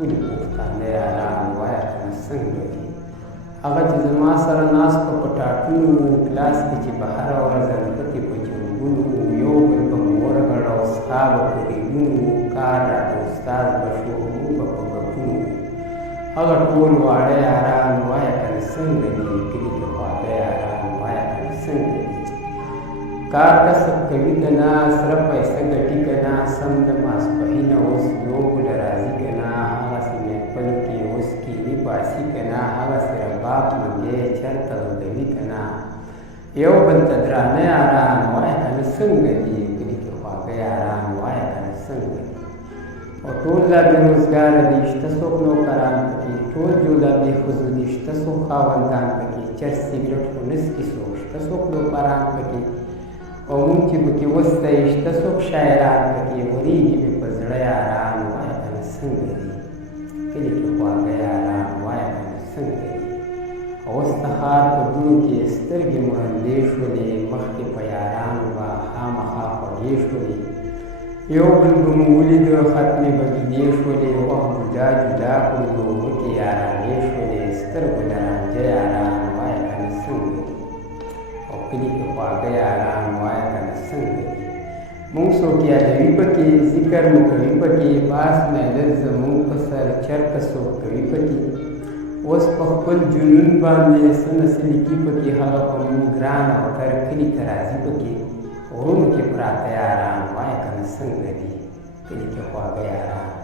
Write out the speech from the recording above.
ولې پښتانه یاران وایه کنه څنګه دي هغه چې زما سره ناست په ټاټونو کلاس کې چې په هره ورځ البتې په جنګونو یو بل به مو ورغړ او ستا به په ریګونو کار راته استاد به شو موږ به په ګټونو هغه ټول واړه یاران وایه کنه څنګه دي کلي کې خواږه یاران وایه کنه څنګه دي کار کسب کوي که نه سره پیسه ګټي که نه سم د ماسپښینه اوس لوبو له راځي که نه هغسې محفل کې اوس کیلي باسي که نه هغسې رباب منګی چرته غږوي که نه یو بل ته درانه یاران وایه کنه څنګه دي کلي کې خواږه یاران وایه کنه څنګه دي او ټول لا بېروزګاره دي شته څوک نوکران پکې ټول جولا بېښځو دي شته څوک خاوندان پکې چرس سګرټ خو نه څکي څوک شته څوک نوکران پکې او مونږ چې پکې وستی شته څوک شاعران پکې غورېږي مې په زړه یاران وایه کنه څنګه دي کلي کې خواږه یاران وایه کنه څنګه دي اوس د ښار په دونو کې سترګې مړندې شولې مخکې په یارانو به خامخا خوږې شولې یو بل به مو ولیده ختمې به ګیدې شولې وخت جدا جدا کړو مکې یارانې شولې سترګو له رانجه یاران وایه کنه څنګه دي او کلي کې خواږه یاران وایه کنه څنګه دي مونږ څوک یادوي پکې ذکر مو کوي پکې باس محنت زمونږ په سر چرته څوک کوي پکې اوس په خپل جنون باندې څه نڅه لیکي پکې هغه په مونږ ګران او تر کلي ته راځي پکې غرونو کې پراته یاران وایه کنه څنګه دي کلي کې خواږه یاران